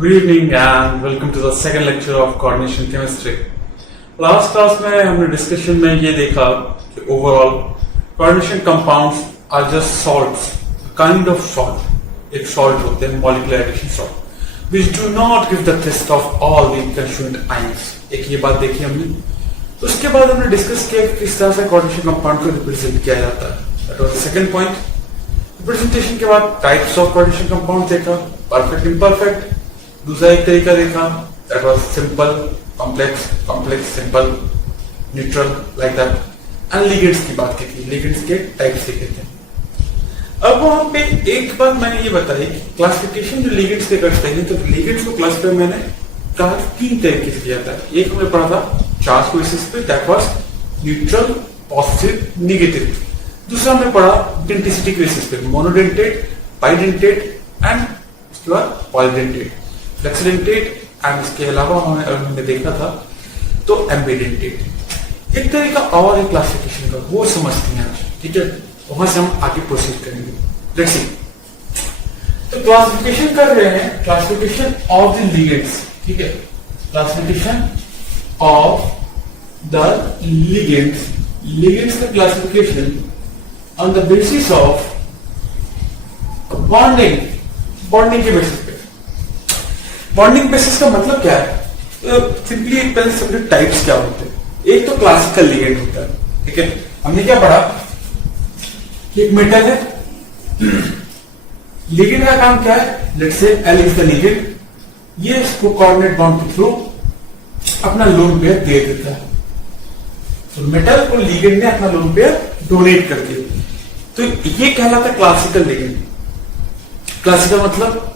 Good evening and welcome to the second lecture of coordination chemistry. Last class में हमने discussion में ये देखा कि overall coordination compounds are just salts, kind of salt. एक salt होते हैं molecular addition salt which do not give the test of all the constituent ions. एक ये बात देखी हमने. तो उसके बाद हमने डिस्कस किया कि किस तरह से कोऑर्डिनेशन कंपाउंड को रिप्रेजेंट किया जाता है. That was the second point. Representation के बाद टाइप्स ऑफ कोऑर्डिनेशन कंपाउंड देखा, परफेक्ट, इम्परफेक्ट. दूसरा एक तरीका देखा, that was simple, complex, complex, simple, neutral, like that. And ligands की बात की, लिगेंड्स के टाइप्स देखे थे. अब वहां पे एक बात मैंने ये बताई कि क्लासिफिकेशन जो लिगेंड्स के करते हैं, तो लिगेंड्स को क्लासिफाई मैंने कहा 3 तरीके से किया था. एक हमने पढ़ा था चार्ज बेसिस पे, that was neutral, positive, negative. दूसरा हमने पढ़ा डेंटिसिटी के बेसिस पे, मोनोडेंटेट, बाइडेंटेट एंड उसके बाद पॉलीडेंटेट, फ्लेक्सिडेंटेट एंड इसके अलावा हमने देखा था तो एम्बीडेंटेट. एक तरीका और है क्लासिफिकेशन का, वो समझते हैं आज. ठीक है, वहां से हम आगे प्रोसीड करेंगे. Let's see. तो क्लासिफिकेशन कर रहे हैं, क्लासिफिकेशन ऑफ द लिगेंड्स. ठीक है, classification of the ligands. Ligands का classification on the basis of bonding. Bonding के बेसिस पे. बॉन्डिंग बेसिस का मतलब क्या है? सिंपली पहले समझो टाइप्स क्या होते हैं. एक तो क्लासिकल लिगेंड होता है. ठीक है, हमने क्या पढ़ा? एक मेटल है, लिगेंड का काम क्या है? Let's say L is the ligand. ये इसको कोऑर्डिनेट बॉन्ड के थ्रू अपना लोन पेयर दे देता है. तो मेटल को लिगेंड ने अपना लोन पेयर डोनेट कर दिया. तो ये कहलाता है क्लासिकल लिगेंड. क्लासिकल मतलब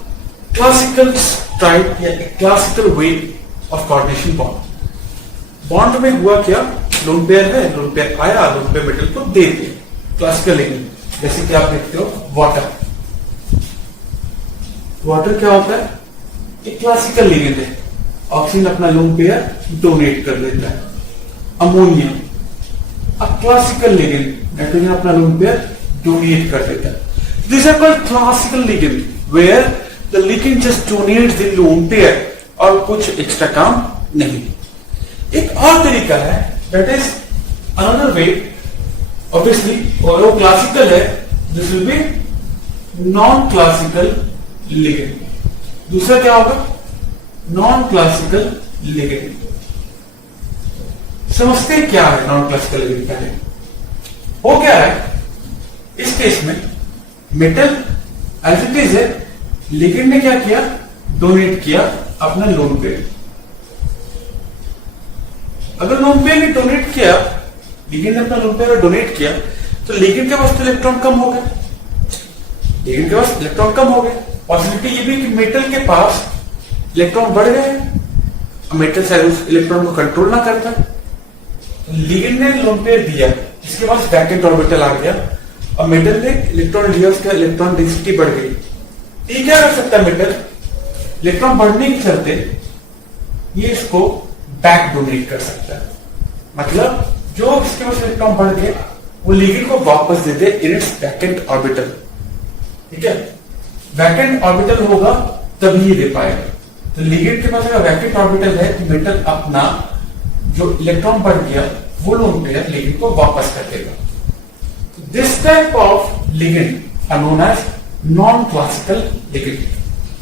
क्लासिकल टाइप या classical way of coordination bond. Bond में हुआ क्या? लोन पेयर है, लोन पेयर आया, लोन पेयर मेटल को दे दिया. Classical ligand. जैसे कि आप देखते हो वाटर. वाटर क्या होता है? एक क्लासिकल लिगेंड है. ऑक्सीजन अपना लोन पेयर डोनेट कर देता है. अमोनिया अब क्लासिकल लिगेंड, नाइट्रोजन अपना लोन पेयर डोनेट कर देता है. This are called classical ligand where the ligand just donates the lone pair और कुछ एक्स्ट्रा काम नहीं. एक और तरीका है, that is another way. Obviously और वो क्लासिकल है, this will be non classical ligand. दूसरा क्या होगा? Non classical ligand. समझते क्या है नॉन क्लासिकल लिगेंड? क्या है? वो क्या है? इस केस में मेटल एज इट इज है, लिगेंड ने क्या किया? डोनेट किया अपना लोन पेयर. अगर लोन पेयर ने डोनेट किया, लिगेंड ने अपना लोन पेयर डोनेट किया, तो लिगेंड के पास तो इलेक्ट्रॉन कम हो गए. लिगेंड के पास इलेक्ट्रॉन कम हो गए. पॉसिबिलिटी ये भी कि मेटल के पास इलेक्ट्रॉन बढ़ गए. मेटल शायद उस इलेक्ट्रॉन को कंट्रोल ना करता. लिगेंड ने लोन पेयर दिया, इसके पास वैकेंट ऑर्बिटल आ गया और मेटल ने इलेक्ट्रॉन लिया, उसका इलेक्ट्रॉन डेंसिटी बढ़ गई. ये क्या कर सकता है मेटल? इलेक्ट्रॉन बढ़ने के चलते ये इसको बैक डोनेट कर सकता है. मतलब जो इसके पास इलेक्ट्रॉन बढ़ गए वो लिगेंड को वापस दे दे इन इट्स वैकेंट ऑर्बिटल. ठीक है, वैकेंट ऑर्बिटल होगा तभी ये दे पाएगा. तो लिगेंड के पास अगर वैकेंट ऑर्बिटल है तो मेटल अपना जो इलेक्ट्रॉन बढ़ गया वो लोन पेयर लिगेंड को वापस कर देगा. This type of ligand are known as non classical ligand.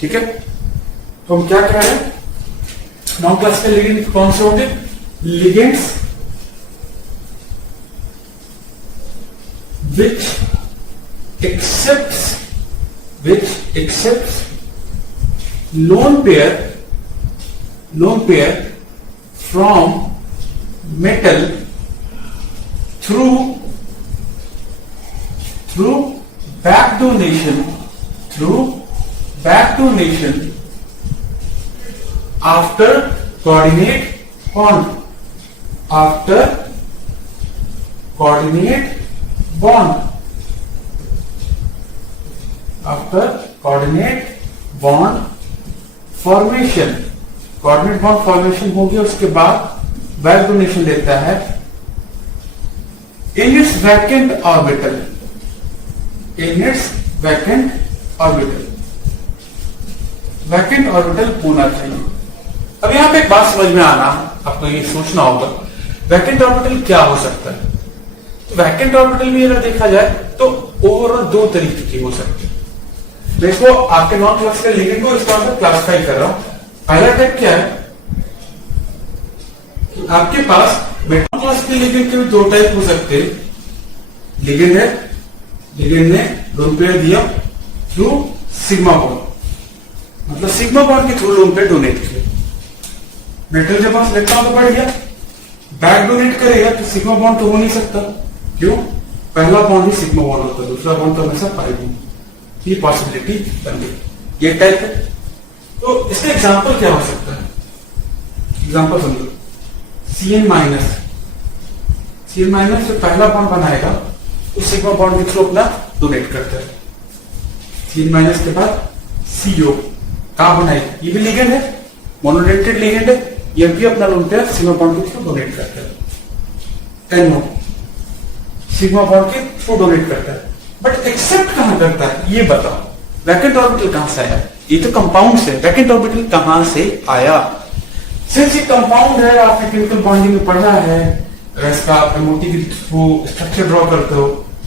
ठीक है, तो हम क्या कह रहे हैं? नॉन क्लासिकल लिगेंड कौन से होंगे? Ligands which accepts lone pair from metal through back donation after coordinate bond. After coordinate bond formation. Coordinate bond formation हो गया, उसके बाद बैक डोनेशन लेता है in its vacant orbital. Vacant orbital होना चाहिए। अब यहाँ पे एक बात समझ में आना, आपको ये सोचना होगा वैकेंट ऑर्बिटल क्या हो सकता है। तो वैकेंट ऑर्बिटल में अगर देखा जाए तो ओवरऑल दो तरीके की हो सकती है। देखो आपके नॉन क्लासिकल लिगेंड को इस तरह से क्लासिफाई कर रहा हूं। पहला टाइप क्या है, आपके पास नॉन क्लासिकल लिगेंड के भी दो टाइप हो सकते हैं। लिगेंड है, लिगेंड ने लोन पेयर दिया थ्रू सिग्मा बॉन्ड, मतलब सिग्मा बॉन्ड के थ्रू लोन पेयर डोनेट किया। मेटल जब पास इलेक्ट्रॉन तो बढ़ गया, बैक डोनेट करेगा तो सिग्मा बॉन्ड तो हो नहीं सकता। क्यों? पहला बॉन्ड ही सिग्मा बॉन्ड होता है, दूसरा बॉन्ड तो हमेशा पाई बॉन्ड। ये पॉसिबिलिटी बन गई, ये टाइप है। तो इसका एग्जांपल क्या हो सकता है? एग्जांपल समझो, Cn माइनस, Cn माइनस जो पहला बॉन्ड बनाएगा उस सिग्मा बॉन्ड के थ्रू अपना डोनेट करता है। Cn माइनस के बाद CO कहां बनाएगा? ये भी लिगेंड है, मोनोडेंटेड लिगेंड है, ये भी अपना लोन पेयर सिग्मा बॉन्ड के थ्रू डोनेट करता है। NO सिग्मा बॉन्ड के थ्रू डोनेट करता है, बट एक्सेप्ट कहां करता है ये बताओ। वैकेंट ऑर्बिटल कहां से आया? ये तो कंपाउंड से, वैकेंट ऑर्बिटल कहां से आया? सिंस ये कंपाउंड है, आपने केमिकल बॉन्डिंग में पढ़ा है, इसका एमओटी के थ्रू स्ट्रक्चर ड्रॉ करते हो,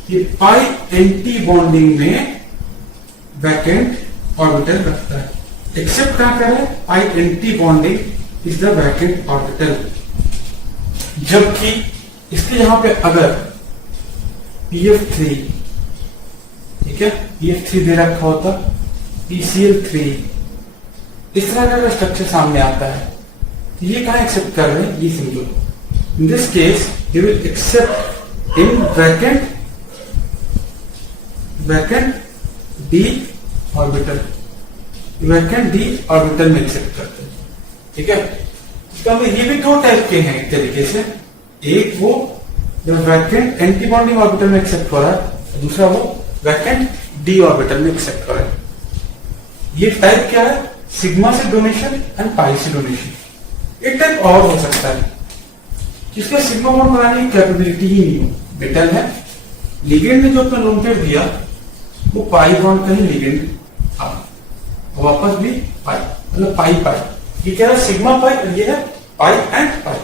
ये पाई एंटी बॉन्डिंग में वैकेंट ऑर्बिटल रखता है। एक्सेप्ट कहां कर रहा है? Pi anti bonding is the vacant orbital. जबकि इसके यहां पे अगर PF3, ठीक है, PF3 दे रखा होता, PCl3, इस तरह का स्ट्रक्चर सामने आता है, तो ये कहां एक्सेप्ट कर रहे हैं ये समझो। In this case he will accept in vacant d orbital, vacant d orbital में एक्सेप्ट करते हैं। ठीक है, इसका मतलब ये भी दो टाइप के हैं एक तरीके से। एक वो जो वैकेंट एंटी बॉन्डिंग ऑर्बिटल में एक्सेप्ट हो रहा है, दूसरा वो वैकेंट d ऑर्बिटल में एक्सेप्ट हो रहा है। ये टाइप क्या है? सिग्मा से डोनेशन एंड पाई से डोनेशन। एक टाइप और हो सकता है जिसका सिग्मा बॉन्ड बनाने की कैपेबिलिटी ही नहीं हो, मेटल है, लिगेंड ने जो अपना लोन पेयर दिया वो पाई बॉन्ड का ही लिगेंड, वापस भी पाई, मतलब पाई पाई। ये कह रहा है सिग्मा पाई, ये है पाई एंड पाई।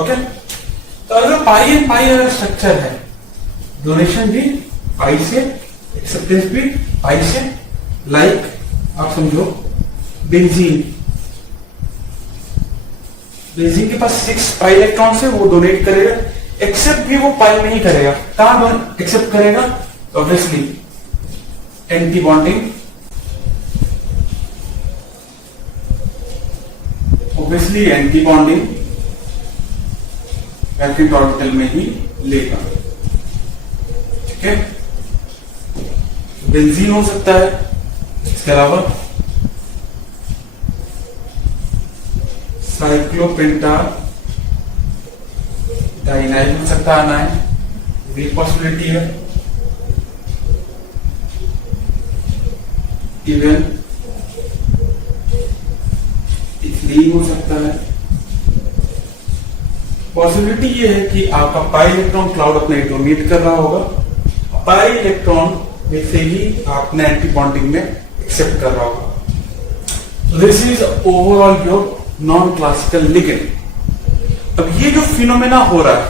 ओके, तो अगर पाई एंड पाई अगर स्ट्रक्चर है, डोनेशन भी पाई से, एक्सेप्टेंस भी पाई से, लाइक आप समझो बेंजीन, बेंजीन के पास 6 पाई इलेक्ट्रॉन है, वो डोनेट करेगा, एक्सेप्ट भी वो पाई में ही करेगा। कहां एक्सेप्ट करेगा? Obviously anti bonding, obviously anti bonding vacant orbital में ही लेगा। ठीक है, बेंजीन हो सकता है, इसके अलावा साइक्लोपेंटा डाइनाइल हो सकता है, आना है, ये पॉसिबिलिटी है। इवन इथिलीन हो सकता है। पॉसिबिलिटी ये है कि आपका पाई इलेक्ट्रॉन क्लाउड अपने डोनेट कर रहा होगा, पाई इलेक्ट्रॉन में से ही आपने एंटी बॉन्डिंग में एक्सेप्ट कर रहा होगा। This is overall your non classical ligand. अब ये जो फिनोमेना हो रहा है,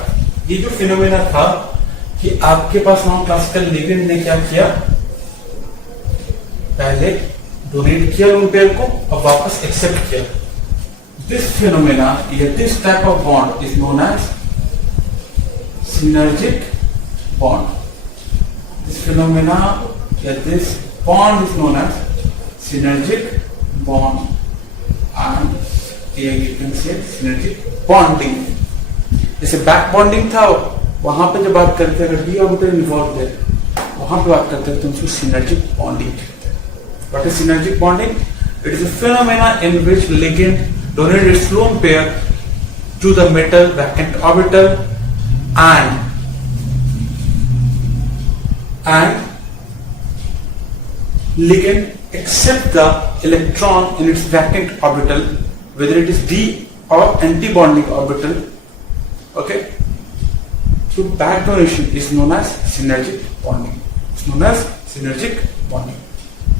ये जो फिनोमेना था कि आपके पास नॉन क्लासिकल लिगेंड ने क्या किया, पहले डोनेट किया लोन पेयर को और वापस एक्सेप्ट किया। दिस फिनोमेना या this type of bond is known as synergic bond. This phenomena या this bond is known as synergic bond and you can say synergic bonding। जैसे बैक बॉन्डिंग था, वहां पे जब बात करते हैं, अगर डी ऑर्बिटल इन्वॉल्व है, वहां पे बात करते हैं तो उसको सिनर्जिक बॉन्डिंग कहते हैं। What is synergic bonding? It is a phenomena in which ligand donates its lone pair to the metal vacant orbital and ligand accept the electron in its vacant orbital, whether it is d or anti-bonding orbital. Okay, so back donation is known as synergic bonding. It's known as synergic bonding.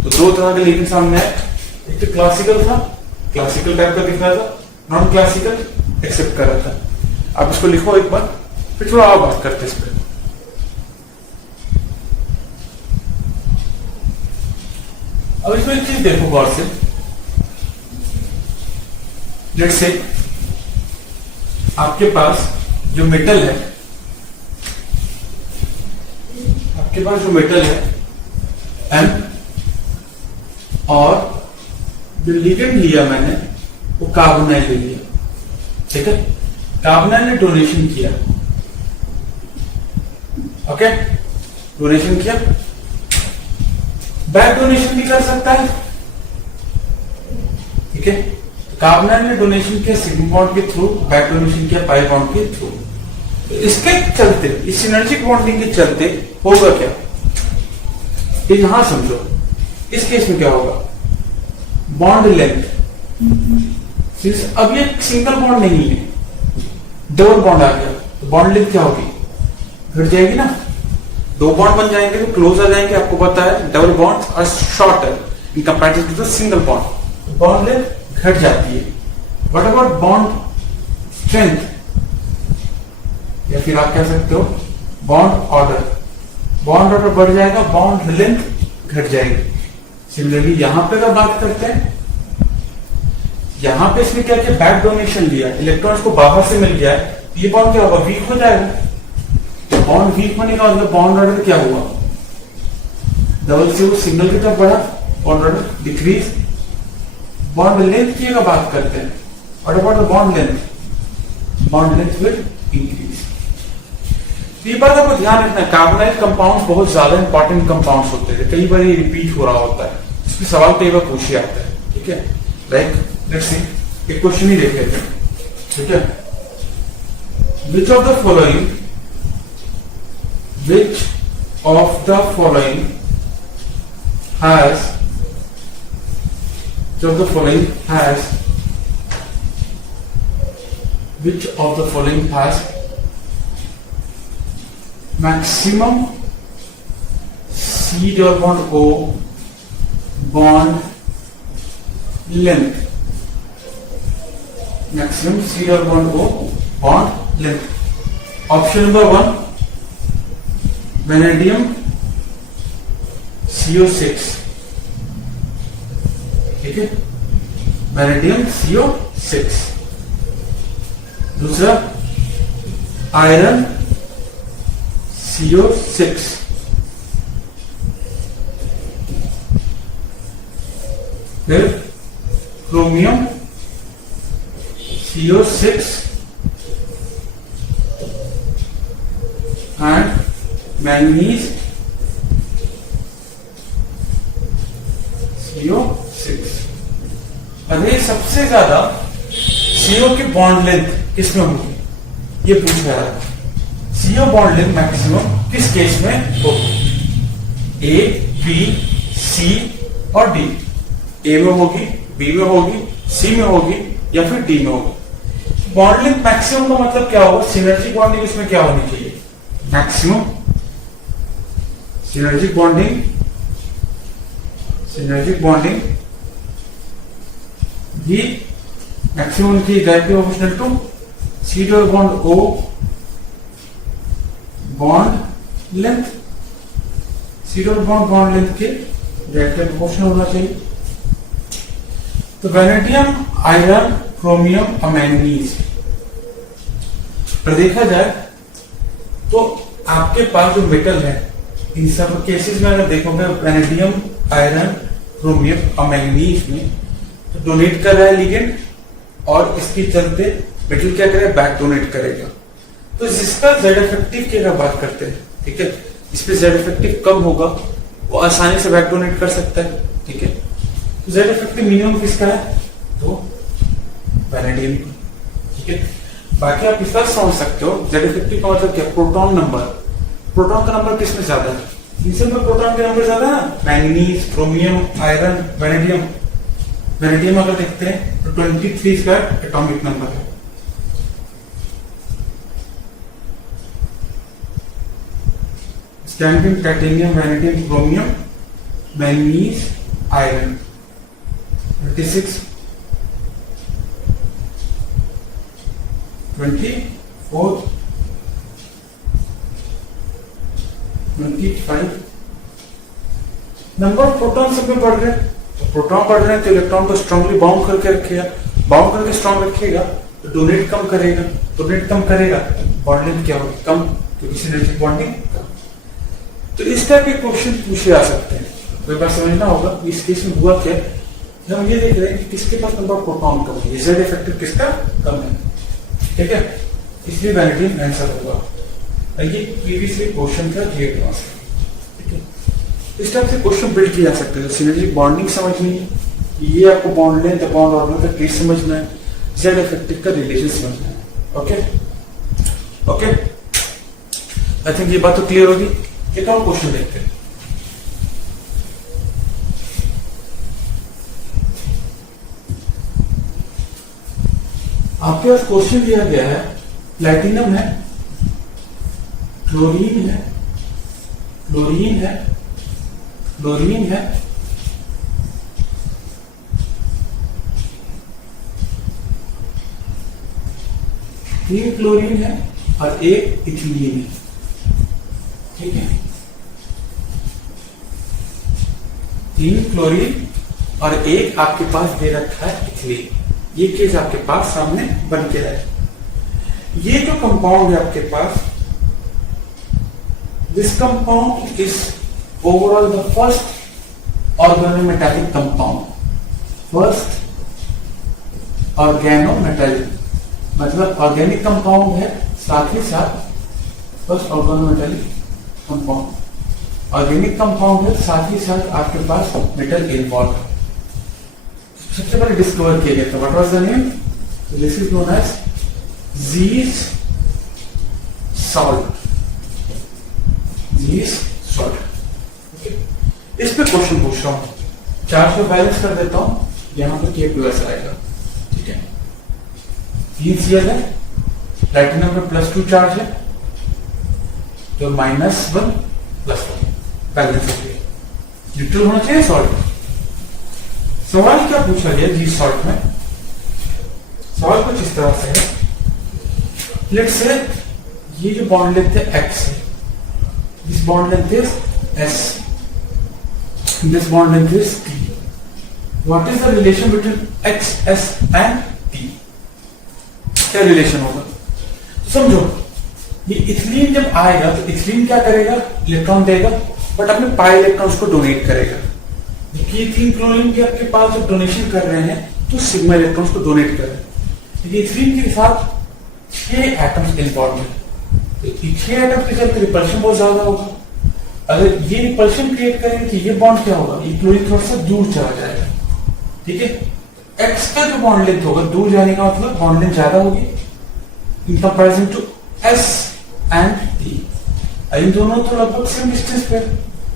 तो दो तरह के ligand सामने है, एक तो classical था, classical type का दिख रहा था, नॉन क्लासिकल एक्सेप्ट कर रहा था। आप इसको लिखो एक बार, फिर थोड़ा और बात करते इस पर। अब इसमें एक चीज देखो गौर से, लेट्स से आपके पास जो मेटल है, आपके पास जो मेटल है एम, और जो लिगेंड लिया मैंने वो कार्बोनाइल ले लिया, ठीक है। कार्बोनाइल ने डोनेशन किया, ओके, डोनेशन किया। बैक डोनेशन भी कर सकता है, ठीक है। कार्बोनाइल ने डोनेशन किया सिग्मा बॉन्ड के थ्रू, बैक डोनेशन किया पाई बॉन्ड के थ्रू। तो इसके चलते, इस सिनर्जिक बॉन्डिंग के चलते होगा क्या, ये यहां समझो। इस केस में क्या होगा, बॉन्ड लेंथ, अब ये सिंगल बॉन्ड नहीं है, डबल बॉन्ड आ गया, तो बॉन्ड लेंथ क्या होगी, घट जाएगी ना। दो बॉन्ड बन जाएंगे तो क्लोज आ जाएंगे, आपको पता है double bond are shorter in comparison to the single bond, bond length घट जाती है। व्हाट अबाउट बॉन्ड स्ट्रेंथ, या फिर आप कह सकते हो बॉन्ड ऑर्डर, बॉन्ड ऑर्डर बढ़ जाएगा, बॉन्ड लेंथ घट जाएगी। सिमिलरली यहां पे अगर बात करते हैं, यहां पे इसने क्या किया, बैक डोनेशन लिया, इलेक्ट्रॉन्स को बाहर से मिल गया है, ये बॉन्ड क्या होगा, वीक हो जाएगा। बॉन्ड वीक होने का मतलब बॉन्ड ऑर्डर क्या हुआ, डबल से वो सिंगल की तरफ बढ़ा, bond order decrease. Bond length की अगर बात करते हैं, what about the bond length, bond length will increase. ये बात आपको ध्यान रखना है, कार्बोनाइल कंपाउंड्स बहुत ज्यादा इंपॉर्टेंट कंपाउंड्स होते हैं, कई बार ये रिपीट हो रहा होता है, इसमें सवाल कई बार पूछ ही आता है, ठीक है। लाइक लेट्स सी, एक क्वेश्चन ही देख लेते हैं, ठीक है। Which of the following, which of the following has, which of the following has, which of the following has maximum C double bond O bond length, maximum C double bond O bond length. Option number 1 vanadium CO6, ठीक है, vanadium CO6। दूसरा iron CO6, फिर chromium CO6 and manganese CO6। अरे सबसे ज्यादा CO की bond length किसमें होगी, ये पूछ रहा है। CO बॉन्ड लेंथ मैक्सिमम किस केस में होगी, A, B, C और D। A में होगी, B में होगी, C में होगी या फिर D में होगी। बॉन्ड लेंथ मैक्सिमम का मतलब क्या होगा, सिनर्जिक बॉन्डिंग इसमें क्या होनी चाहिए, maximum synergic bonding, synergic bonding भी मैक्सिमम की directly proportional to C double bond O bond length, C double bond length के डायरेक्टली प्रोपोर्शनल होना चाहिए। तो वेनेडियम, आयरन, क्रोमियम और मैंगनीज पर देखा जाए तो आपके पास जो मेटल है, इन सब केसेस में अगर देखोगे वेनेडियम, आयरन, क्रोमियम और मैंगनीज में, तो डोनेट कर रहा है लिगेंड, और इसके चलते मेटल क्या करेगा, बैक डोनेट करेगा। तो जिसका जेड इफेक्टिव की अगर बात करते हैं, ठीक है, इस पे जेड इफेक्टिव कम होगा, वो आसानी से बैक डोनेट कर सकता है, ठीक है। तो जेड इफेक्टिव मिनिमम किसका है, तो वेनेडियम, ठीक है। बाकी आप इस तरह समझ सकते हो, जेड इफेक्टिव का मतलब क्या, प्रोटॉन नंबर, प्रोटॉन का नंबर किसमें ज्यादा है, इनसे में प्रोटॉन के नंबर ज्यादा है, manganese, chromium, iron, vanadium. Vanadium अगर देखते हैं तो 23 इसका एटॉमिक नंबर है। Standing titanium, vanadium, chromium, manganese, iron. 36, 24, 25। Number of proton सब में बढ़ रहे हैं, तो प्रोटॉन बढ़ रहे हैं तो इलेक्ट्रॉन को स्ट्रांगली बाउंड करके रखेगा, बाउंड करके स्ट्रांग रखेगा तो डोनेट कम करेगा, डोनेट कम करेगा बॉन्ड लेंथ क्या होगी, कम, क्योंकि सिनर्जिक बॉन्डिंग कम। तो इस टाइप के क्वेश्चन पूछे जा सकते हैं, कोई बात समझना होगा। इस केस में हुआ क्या, हम ये देख रहे हैं कि किसके पास नंबर ऑफ प्रोटॉन कम है, जेड इफेक्टिव किसका कम है, ठीक है, इसलिए वैनिटी आंसर होगा। ये प्रीवियसली क्वेश्चन था ग्रेड क्लास का, ठीक है। इस टाइप से क्वेश्चन बिल्ड किया जा सकता है। सिनर्जिक बॉन्डिंग समझनी है, ये आपको बॉन्ड लेंथ बॉन्ड ऑर्डर का केस समझना है, जेड इफेक्टिव का रिलेशन समझना है। ओके ओके, आई थिंक ये बात तो क्लियर होगी। एक और क्वेश्चन देखते हैं। आपके पास क्वेश्चन दिया गया है, प्लैटिनम है, क्लोरीन है, क्लोरीन है, क्लोरीन है, तीन क्लोरीन है और एक इथिलीन है, ठीक है, तीन क्लोरीन और एक आपके पास दे रखा है इथिलीन। ये केस आपके पास सामने बन के रहे। ये जो कंपाउंड है आपके पास, this compound is overall the first organometallic compound, first organometallic मतलब ऑर्गेनिक कंपाउंड है, साथ ही साथ first organometallic compound, organic compound है, साथ ही साथ आपके पास मेटल इन्वॉल्व है। सबसे पहले डिस्कवर किया गया था, what was the name, this is known as Zeise salt, Zeise salt. इस पे क्वेश्चन पूछ रहा हूं, चार्ज को बैलेंस कर देता हूं, यहां पर K+S आएगा, ठीक है, 3 Cl है, प्लैटिनम में +2 चार्ज है, तो -1 +1 बैलेंस हो गया। न्यूट्रल होना चाहिए सॉल्ट। सवाल क्या पूछा गया जी सॉल्ट में, सवाल कुछ इस तरह से है, लेट्स से ये जो बॉन्ड लेंथ है x है, this bond length is s, this bond length is t, what is the relation between x, s and t, क्या रिलेशन होगा। तो समझो, ये इथिलीन जब आएगा तो इथिलीन क्या करेगा, इलेक्ट्रॉन देगा, बट अपने पाई इलेक्ट्रॉन्स को डोनेट करेगा। ये 3 क्लोरीन के आपके पास जब डोनेशन कर रहे हैं तो सिग्मा इलेक्ट्रॉन्स को डोनेट कर रहे हैं। ये इथिलीन के साथ 6 एटम्स इन्वॉल्व है, तो 6 एटम्स के चलते रिपल्शन बहुत ज्यादा होगा। अगर ये रिपल्शन क्रिएट करेंगे तो ये बॉन्ड क्या होगा, ये क्लोरीन थोड़ा सा दूर चला जाएगा, ठीक है। एक्स का जो बॉन्ड लेंथ होगा, दूर जाने का मतलब बॉन्ड लेंथ ज्यादा होगी in comparison to S and T. इन दोनों तो लगभग सेम डिस्टेंस पे,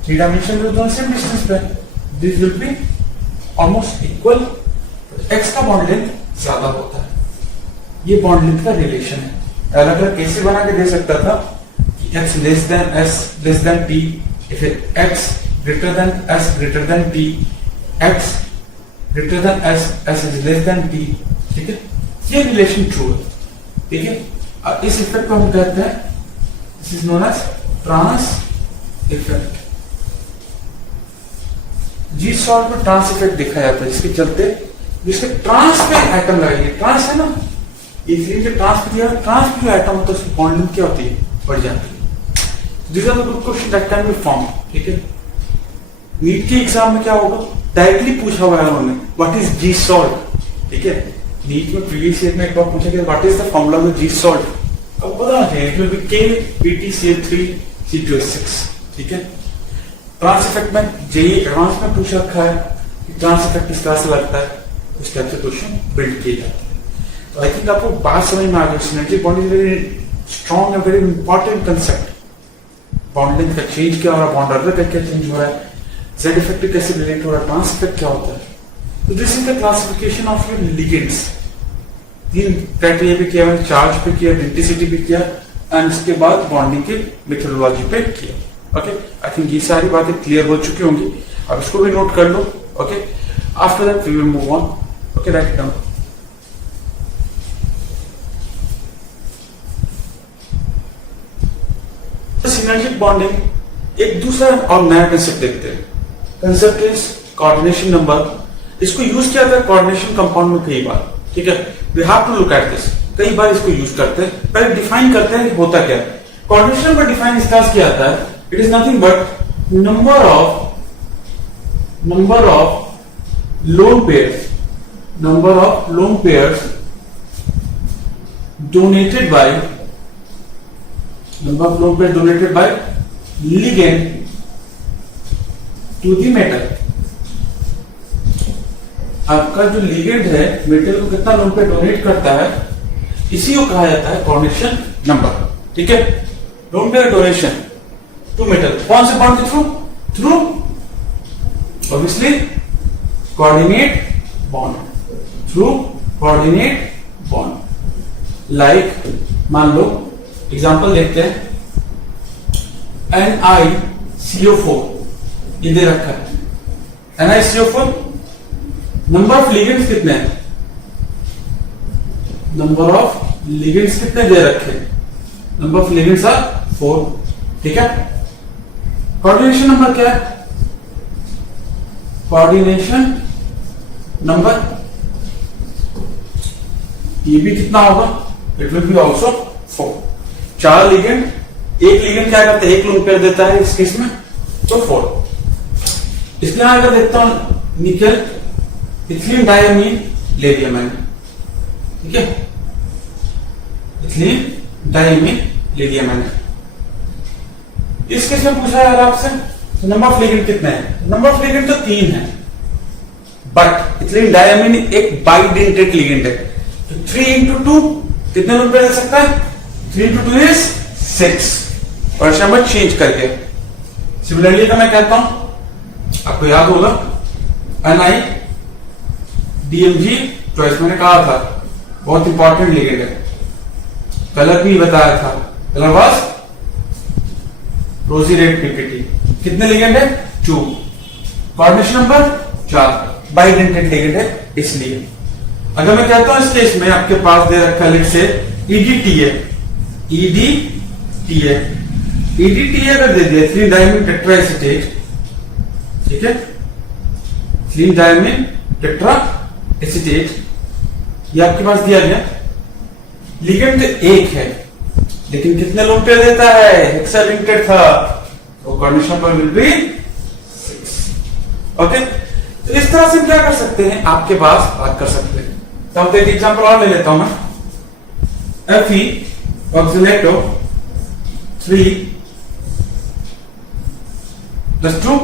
3 डायमेंशन में दोनों सेम डिस्टेंस पे, this will be almost equal. X का बॉन्ड लेंथ ज्यादा होता है, ये बॉन्ड लेंथ का रिलेशन है। अलग अलग कैसे बना के दे सकता था कि x less than s less than t, फिर x greater than s greater than t, x greater than s s is less than t, ठीक है, ये रिलेशन ट्रू है, ठीक है। इस इफेक्ट को हम कहते हैं, this is known as trans effect. Zeise salt में ट्रांस इफेक्ट देखा जाता है, जिसके चलते जिसके ट्रांस पे एटम लगाइए, ट्रांस है ना, इथिलीन के ट्रांस पे दिया, ट्रांस पे जो एटम होता है उसकी बॉन्ड लेंथ क्या होती है, बढ़ जाती है। This are the good question that can be form, ठीक है। नीट के एग्जाम में क्या होगा, डायरेक्टली पूछा हुआ है उन्होंने, व्हाट इज जी सॉल्ट, ठीक है। नीट में प्रीवियस ईयर में एक बार पूछा गया, what is the formula of Zeise salt, अब बताना चाहिए, इट विल बी KBtCl3C2H6, ठीक है। ट्रांस इफेक्ट में जेई एडवांस में पूछ रखा है कि ट्रांस इफेक्ट किस तरह से लगता है, इस टाइप से क्वेश्चन बिल्ड किए जाते हैं। तो आई थिंक आपको बात समझ में आ गई, synergy bond is very strong and very important concept. Bond length का चेंज क्या हो रहा है, बॉन्ड ऑर्डर का क्या चेंज हो रहा है, जेड इफेक्ट कैसे रिलेट हो रहा है, ट्रांस इफेक्ट क्या होता है। तो this is the classification of your ligands. 3 criteria भी किया, चार्ज पे किया, इंटेंसिटी भी किया, एंड उसके बाद बॉन्डिंग के मेथोडोलॉजी पे किया। ओके, आई थिंक ये सारी बातें क्लियर हो चुकी होंगी, अब इसको भी नोट कर लो। Okay, After that, we will move on. Okay, write it down. Synergic bonding एक दूसरा और नया कंसेप्ट देखते हैं. Concept is coordination number. इसको यूज किया जाता है कोऑर्डिनेशन कंपाउंड में कई बार. ठीक है, we have to look at this. कई बार इसको यूज करते हैं. पहले डिफाइन करते हैं होता क्या है. कोऑर्डिनेशन नंबर डिफाइन इस तरह किया जाता है. It is nothing but number of lone pairs, number of lone pairs donated by ligand to the metal. आपका जो लिगेंड है मेटल को कितना लोन पेयर डोनेट करता है, इसी को कहा जाता है कोऑर्डिनेशन नंबर. ठीक है, lone pair donation to metal. कौन से बॉन्ड के through obviously coordinate bond, through coordinate bond. Like मान लो एग्जांपल देखते हैं. NiCO4 ये दे रखा है. NiCO4 नंबर ऑफ लिगेंड्स कितने हैं? नंबर ऑफ लिगेंड्स कितने दे रखे हैं? Number of ligands are 4. ठीक है, कोऑर्डिनेशन नंबर क्या है? कोऑर्डिनेशन नंबर ये भी कितना होगा? It will B also 4. 4 ligand, एक लिगेंड क्या करता है? एक लोन पेयर देता है इस केस में, तो 4. इसके यहां अगर देखता हूं निकल इथिलीन डायमीन लेडियम है. ठीक है, इथिलीन डायमीन लेडियम है. इस केस में पूछा यार आपसे तो नंबर ऑफ लिगेंड कितने हैं? नंबर ऑफ लिगेंड तो 3 है, बट इथिलीन डायमीन एक बाइडेंटेड लिगेंड है. तो 3 into 2 कितने लोन पेयर दे सकता है? 3 into 2 is 6. और ऐसे नंबर चेंज करके सिमिलरली का मैं कहता हूं, आपको याद होगा NiDMG चॉइस मैंने कहा था बहुत इंपॉर्टेंट लिगेंड है. कलर भी बताया था. कलर वाज रोजी रेड पीपीटी. कितने लिगेंड है? 2. Coordination number 4. बाइडेंटेड लिगेंड है इसलिए. अगर मैं कहता हूं इस केस में आपके पास दे रखा है से EDTA अगर दे दिया इथिलीन डायमीन टेट्राएसीटेट. ठीक है, इथिलीन डायमीन टेट्राएसीटेट ये आपके पास दिया गया. लिगेंड एक है लेकिन कितने लोन पेयर देता है? हेक्सालिंक्ड था, तो coordination number will be 6. Okay, तो इस तरह से क्या कर सकते हैं, आपके पास बात कर सकते हैं. तो एक एग्जांपल और ले लेता हूं मैं. Fe ऑक्सीलेटो 3 + 2.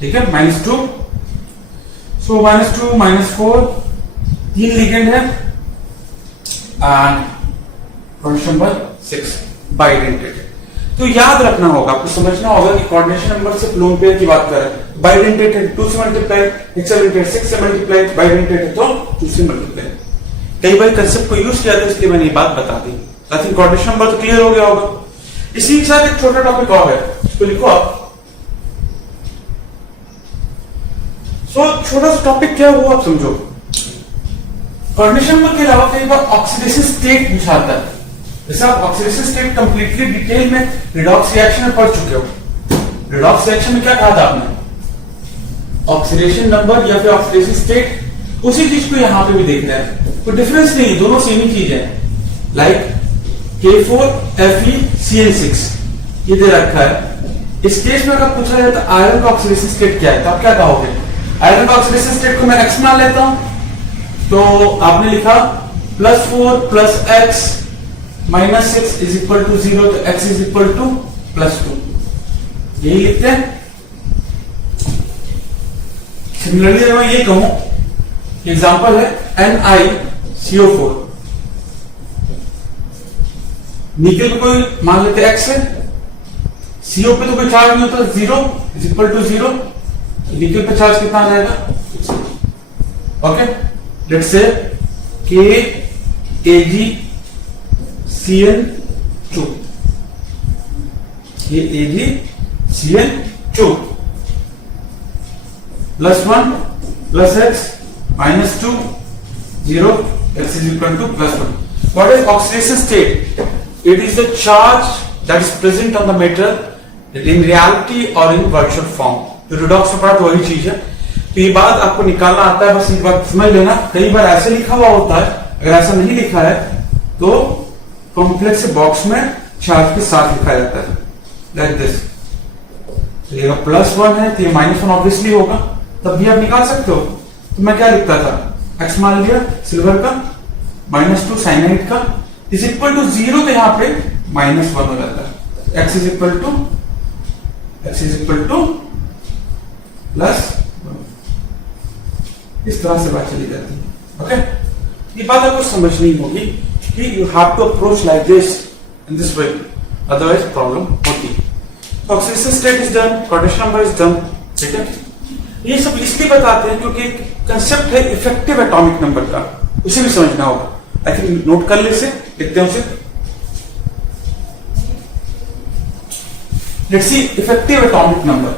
ठीक है, -2. सो -2 -4 3 लिगेंड है एंड कोऑर्डिनेशन नंबर 6 बाइडेंटेड. तो याद रखना होगा, आपको समझना होगा कि कोऑर्डिनेशन नंबर सिर्फ लोन पेयर की बात कर रहे हैं. बाइडेंटेड है 2 से मल्टीप्लाई, हेक्साडेंटेड 6 से मल्टीप्लाई, बाइडेंटेड है तो 2 से मल्टीप्लाई. कई बार कंसेप्ट को यूज किया था इसलिए मैंने ये बात बता दी. आई थिंक कोऑर्डिनेशन नंबर तो क्लियर हो गया होगा. इसी के साथ एक छोटा टॉपिक और है, इसको लिखो आप. छोटा सा टॉपिक क्या है वो आप समझो. कोऑर्डिनेशन नंबर के अलावा कई बार ऑक्सीडेशन स्टेट पूछाता है. जैसे आप ऑक्सीडेशन स्टेट कंप्लीटली डिटेल में रिडॉक्स रिएक्शन में पढ़ चुके हो. रिडॉक्स रिएक्शन में क्या कहा था आपने? ऑक्सीडेशन नंबर या फिर ऑक्सीडेशन स्टेट. उसी चीज को यहां पे भी देखना है. कोई डिफरेंस नहीं है, दोनों सेम ही चीज है. लाइक K4FeCN6 ये दे रखा है. इस केस में अगर पूछा जाए तो आयरन का ऑक्सीडेशन स्टेट क्या है, तो आप क्या कहोगे? आयरन का ऑक्सीडेशन स्टेट को मैं X मान लेता हूं, तो आपने लिखा +4 + X -6 = 0, तो X = +2. यही लिखते हैं. सिमिलरली अगर मैं ये कहूं, एग्जांपल है NiCO4. निकल को कोई मान लेते X है, CO पे तो कोई चार्ज नहीं होता, 0 = 0. निकल पे चार्ज कितना आ जाएगा? Okay, let's say KAgCN2. ये AgCN2 +1 plus x minus 2 0 x is equal to plus 1. What is oxidation state? It is the charge that is present on the metal in reality or in virtual form. तो redox में पढ़ा तो वही चीज है। तो ये बात आपको निकालना आता है, बस एक बात समझ लेना। कई बार ऐसे लिखा हुआ होता है, अगर ऐसा नहीं लिखा है तो कॉम्प्लेक्स बॉक्स में चार्ज के साथ लिखा जाता है, लाइक दिस। तो ये +1 है तो ये -1 ऑब्वियसली होगा, तब भी आप निकाल सकते हो। तो मैं क्या लिखता था, x मान लिया सिल्वर का, -2 साइनाइड का इज इक्वल टू 0, तो यहाँ पे -1 हो जाता है। x इज इक्वल टू +1, इस तरह से बात चली जाती है। ओके, ये बात आपको समझनी होगी कि you have to approach like this, in this way, otherwise problem होती है। Oxidation state is done, coordination number is done, ठीक है। ये सब इसलिए बताते हैं क्योंकि एक कंसेप्ट है इफेक्टिव एटॉमिक नंबर का, उसे भी समझना होगा। आई थिंक नोट कर ले, इसे लिखते हैं उसे। Let's see effective atomic number.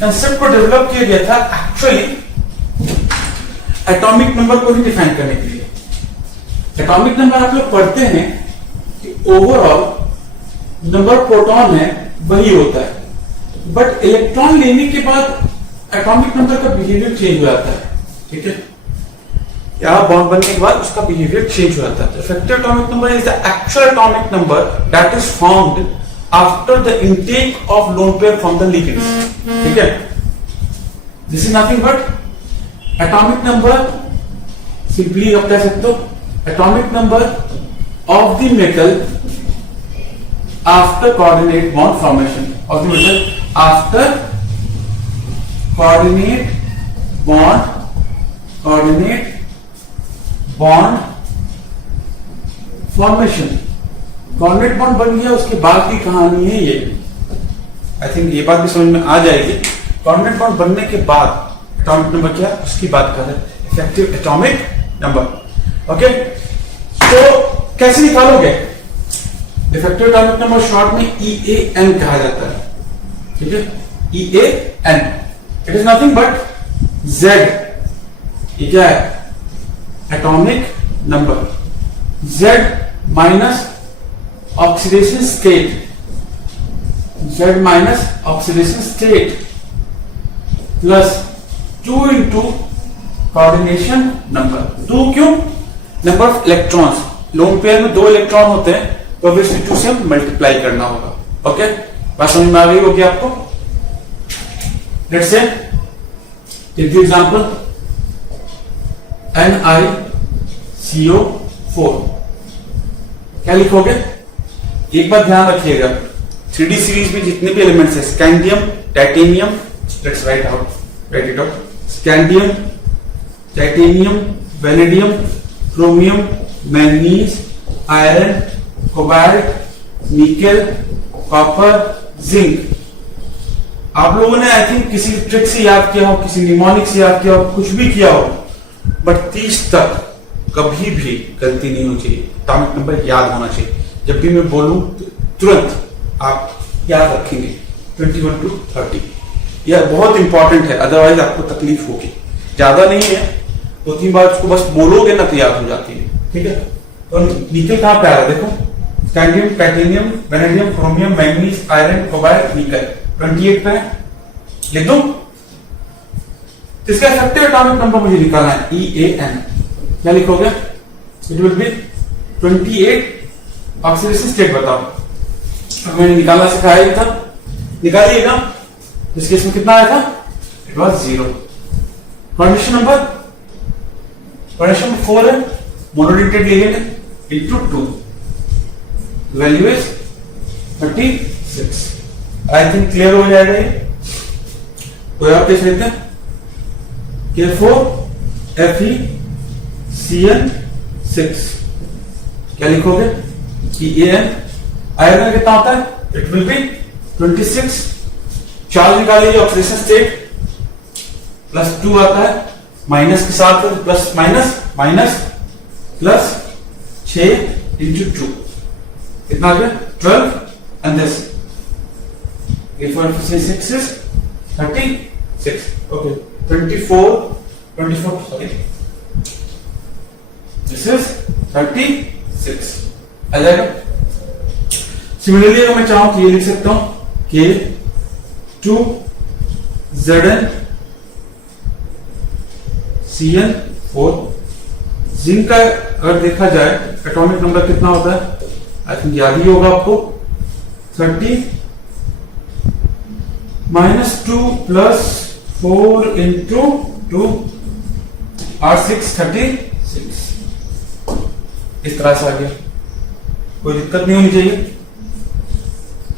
Concept को डेवलप किया गया था एक्चुअली एटॉमिक नंबर को ही डिफाइन करने के लिए। एटॉमिक नंबर आप लोग पढ़ते हैं कि ओवरऑल नंबर प्रोटॉन है वही होता है, बट इलेक्ट्रॉन लेने के बाद एटॉमिक नंबर का बिहेवियर चेंज हो जाता है, ठीक है। या बॉन्ड बनने के बाद उसका बिहेवियर चेंज हो जाता है। Effective atomic number is the actual atomic number that is found after the intake of lone pair from the ligands, ठीक है। This is nothing but atomic number, simply आप कह सकते हो atomic number of the metal after coordinate bond formation of the metal, after coordinate bond formation, coordinate bond बन गया, उसके बाद की कहानी है ये। आई थिंक ये बात भी समझ में आ जाएगी। coordinate bond बनने के बाद एटॉमिक नंबर क्या, उसकी बात कर रहे हैं, इफेक्टिव एटॉमिक नंबर। ओके, तो कैसे निकालोगे इफेक्टिव एटॉमिक नंबर? शॉर्ट में EAN कहा जाता है, ठीक है। EAN, it is nothing but Z, ये क्या है, atomic number. Z minus oxidation state, Z minus oxidation state plus 2 into coordination number. 2 क्यों? Number of electrons, lone pair में 2 इलेक्ट्रॉन होते हैं, तो ऑब्वियसली 2 से मल्टीप्लाई करना होगा। ओके, बात समझ में आ गई होगी आपको। Let's say take the example NiCO4, क्या लिखोगे? एक बात ध्यान रखिएगा, 3D सीरीज में जितने भी एलिमेंट्स है, scandium, titanium, let's write it out, scandium, titanium, vanadium, chromium, manganese, iron, cobalt, nickel, copper, zinc. आप लोगों ने आई थिंक किसी ट्रिक से याद किया हो, किसी निमोनिक से याद किया हो, कुछ भी किया हो, बट 30 तक कभी भी गलती नहीं होनी चाहिए। एटॉमिक नंबर याद होना चाहिए। जब भी मैं बोलूं तो तुरंत आप याद रखेंगे 21 to 30। यह बहुत इंपॉर्टेंट है, अदरवाइज आपको तकलीफ होगी। ज्यादा नहीं है, 2-3 बार उसको बस बोलोगे ना तो याद हो जाती है, ठीक है। तो निकेल कहां पे आ रहा है देखो, scandium, titanium, vanadium, chromium, manganese, iron, cobalt, nickel, 28 पे है, लिख दो। इसका इफेक्टिव एटॉमिक नंबर मुझे निकालना है, EAN। क्या लिखोगे? It will B 28। Oxidation state बताओ, अब मैंने निकालना सिखाया ही था, निकालिएगा। इस केस में कितना आया था? It was 0। कंडीशन नंबर 4 है, monodentate ligand into 2, value is 36। I think clear हो जाएगा ये। कोई और पेज लेते हैं, K4FeCN6, क्या लिखोगे? EAN। आयरन कितना होता है? It will B 26। चार्ज निकाल लीजिए, ऑक्सीडेशन स्टेट +2 आता है, माइनस के साथ plus minus minus plus 6 into 2 कितना आ गया? 12 and this K4Fe6 is 36। 6 okay 24 sorry this is 36 आ जाएगा। सिमिलरली अगर मैं चाहूं तो ये लिख सकता हूं कि 2 Zn Cn 4 जिंक का अगर देखा जाए एटॉमिक नंबर कितना होता है, आई थिंक याद ही होगा आपको 30 -2 + 4 × 2 R6 36 इस तरह से आ गया, कोई दिक्कत नहीं होनी चाहिए।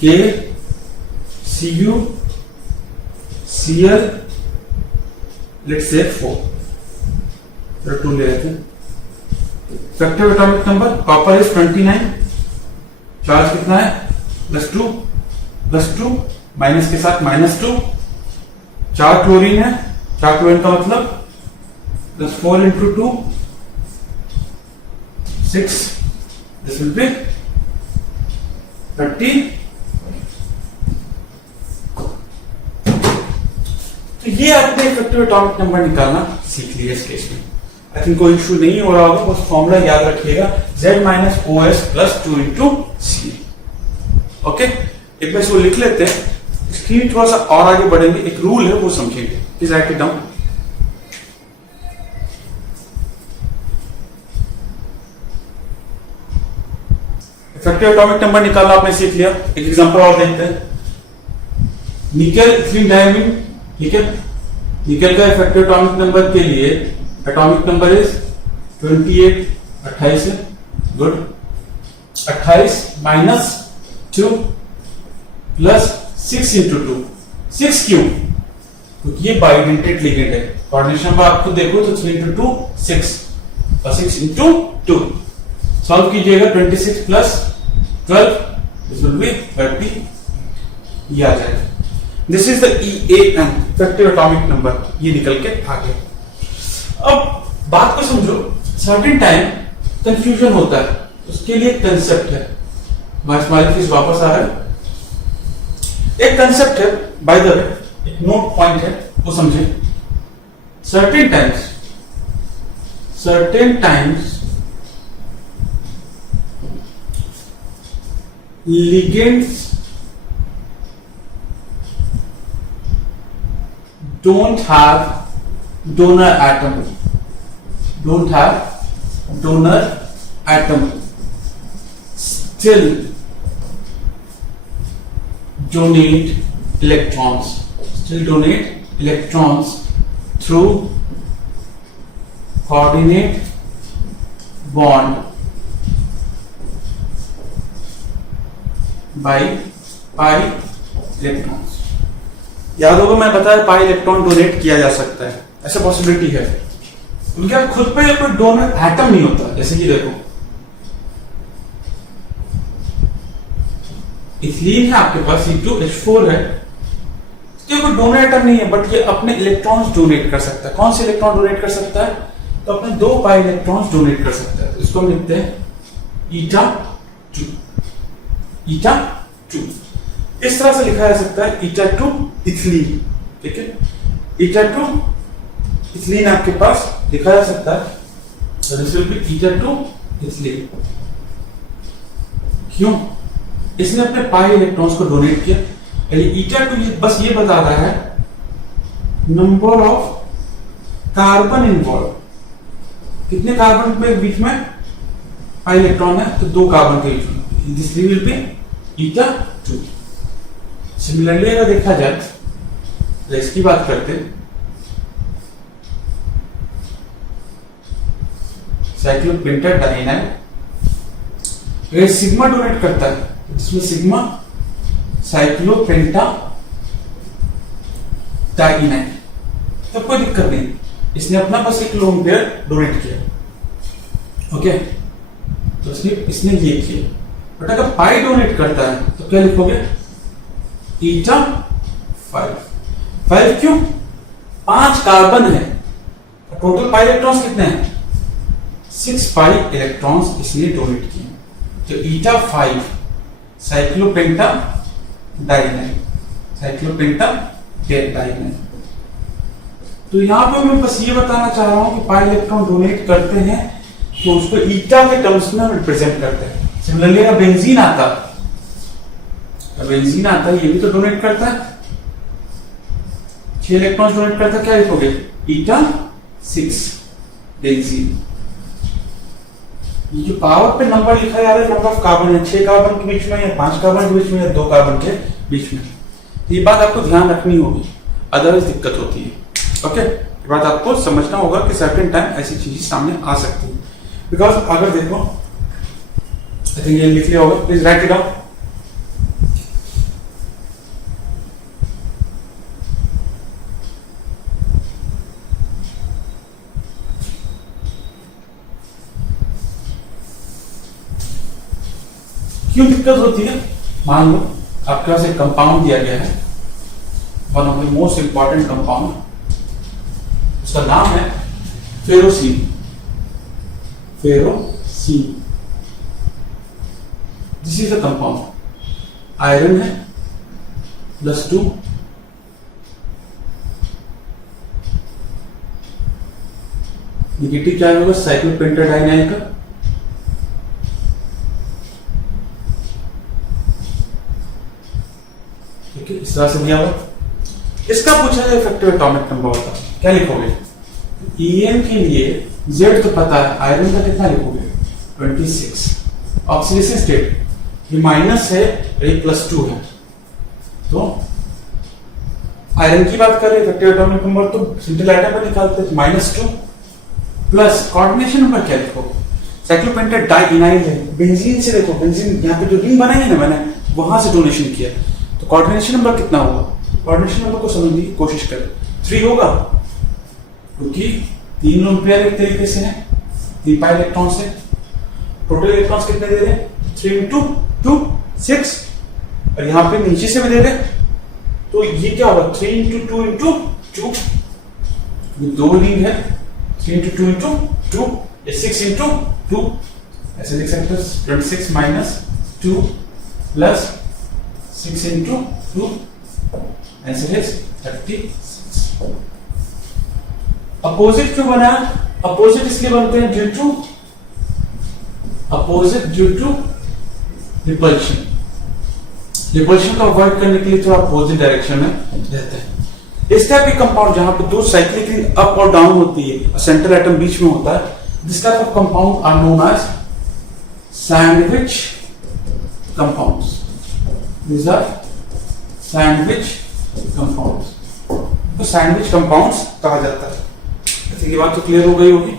K Cu Cl let's say 4 2 ले लेते हैं। Effective atomic number copper is 29, charge कितना है +2 माइनस के साथ -2, 4 क्लोरीन है, 4 क्लोरीन का मतलब +4 × 2 6 दिस विल बी 30। तो ये आपने इफेक्टिव एटॉमिक नंबर निकालना सीख लिया इस केस में। आई थिंक कोई इशू नहीं हो रहा होगा, बस फॉर्मूला याद रखिएगा Z - OS + 2 × C। ओके, एक बार इसको लिख लेते हैं, स्क्रीन थोड़ा सा और आगे बढ़ेंगे, एक रूल है वो समझेंगे। Please right it down. Effective atomic number निकालना आपने सीख लिया। एक एग्जांपल और देखते हैं, निकेल इथिलीन डायमीन, ठीक है। निकेल का इफेक्टिव एटॉमिक नंबर के लिए एटॉमिक नंबर इज 28, 28 है, गुड। 28 - 2 + 6 × 2 6 क्यों? क्योंकि ये बाइडेंटेड लिगेंड है। कोऑर्डिनेशन नंबर आपको देखो तो 3 × 2 6 और 6 × 2 सॉल्व कीजिएगा, 26 + 12 दिस विल बी 30, ये आ जाएगा। This is the EAN effective atomic number, ये निकल के आ गया। अब बात को समझो, सर्टेन टाइम कंफ्यूजन होता है, उसके लिए कंसेप्ट है। हमारी फीस वापस आ रहा है, एक कंसेप्ट है, बाय द वे एक नोट पॉइंट है, वो समझे। Certain times ligands don't have donor atom, still donate electrons through coordinate bond by pi electrons। याद होगा मैं बताया पाई इलेक्ट्रॉन डोनेट किया जा सकता है, ऐसा पॉसिबिलिटी है। उनके खुद पे कोई डोनर एटम नहीं होता, जैसे कि देखो इथिलीन है आपके पास, C2H4 है, इसके कोई डोनर एटम नहीं है, बट ये अपने इलेक्ट्रॉन्स डोनेट कर सकता है। कौन से इलेक्ट्रॉन डोनेट कर सकता है? तो अपने 2 पाई इलेक्ट्रॉन्स डोनेट कर सकता है। तो इसको हम लिखते हैं eta2। इस तरह से लिखा जा सकता है eta2 इथिलीन, ठीक है। eta2 इथिलीन आपके पास लिखा जा सकता है, तो this will B eta2 ethylene. क्यों? इसने अपने पाई इलेक्ट्रॉन्स को डोनेट किया। eta2 बस ये बता रहा है नंबर ऑफ कार्बन इन्वॉल्व, कितने कार्बन के बीच में पाई इलेक्ट्रॉन है, तो 2 कार्बन के बीच में, this will B eta2। Similarly अगर देखा जाए तो इसकी बात करते हैं, साइक्लोपेंटाडाइनाइन, ये सिग्मा डोनेट करता है, इसमें सिग्मा साइक्लोपेंटाडाइनाइन, तो कोई दिक्कत नहीं, इसने अपना बस एक लोन पेयर डोनेट किया, ओके। तो इसने ये किया, बट अगर पाई डोनेट करता है तो क्या लिखोगे? eta5 क्यों? 5 कार्बन है, टोटल पाई इलेक्ट्रॉन्स कितने हैं? 6 पाई इलेक्ट्रॉन्स इसने डोनेट किए, तो eta5 साइक्लोपेंटाडाइनाइन। तो यहाँ पे मैं बस ये बताना चाह रहा हूँ कि पाई इलेक्ट्रॉन डोनेट करते हैं तो उसको ईटा के टर्म्स में रिप्रेजेंट करते हैं। सिमिलरली अगर बेंजीन आता है, ये भी तो डोनेट करता है, 6 इलेक्ट्रॉन डोनेट करता है, क्या लिखोगे? ईटा 6 बेंजीन। ये जो पावर पे नंबर लिखा जा रहा है, नंबर ऑफ कार्बन है, 6 कार्बन के बीच में या 5 कार्बन के बीच में या 2 कार्बन के बीच में। ये बात आपको ध्यान रखनी होगी, अदरवाइज दिक्कत होती है। ओके, ये बात आपको समझना होगा कि सर्टेन टाइम ऐसी चीजें सामने आ सकती है। बिकॉज अगर देखो, आई थिंक ये लिख लिया होगा, प्लीज राइट इट डाउन। क्यों दिक्कत होती है? मान लो आपके पास एक कंपाउंड दिया गया है, one of the most important compound, उसका नाम है ferrocene. This is the compound, iron है +2, नेगेटिव चार्ज होगा साइक्लोपेंटाडाइनाइन का, इस तरह से दिया हुआ। इसका पूछा जाए इफेक्टिव एटॉमिक नंबर होता, क्या लिखोगे? EN के लिए Z तो पता है, आयरन का कितना लिखोगे? 26। ऑक्सीडेशन स्टेट ये माइनस है, ये +2 है, तो आयरन की बात करें इफेक्टिव एटॉमिक नंबर तो सिंगल आइटम पर निकालते हैं, -2 प्लस कोऑर्डिनेशन नंबर क्या लिखोगे? साइक्लोपेंटाडाइनाइन है, बेंजीन से देखो, बेंजीन यहाँ पे जो रिंग बनाई है ना मैंने, वहां से डोनेशन किया, तो कोऑर्डिनेशन नंबर कितना होगा? कोऑर्डिनेशन नंबर को समझने की कोशिश करें, 3 होगा, क्योंकि 3 लोन पेयर एक तरीके से है, 3 पाई इलेक्ट्रॉन से, टोटल इलेक्ट्रॉन्स कितने दे रहे हैं? 3 × 2 6, और यहां पे नीचे से भी दे रहे, तो ये क्या होगा? 3 × 2 × 2, ये 2 रिंग है, 3 × 2 × 2, ये 6 × 2, ऐसे लिख सकते हैं 26 - 2 + 6 × 2, आंसर इज 36। अपोजिट क्यों बना? अपोजिट इसलिए बनते हैं ड्यू टू रिपल्शन। रिपल्शन को अवॉइड करने के लिए थोड़ा अपोजिट डायरेक्शन में रहते हैं। इस टाइप के कंपाउंड जहां पे 2 साइक्लिक रिंग अप और डाउन होती है और सेंट्रल एटम बीच में होता है, this type of compound are known as sandwich compounds. These are sandwich compounds, तो सैंडविच कंपाउंड्स कहा जाता है। ऐसे की बात तो क्लियर हो गई होगी।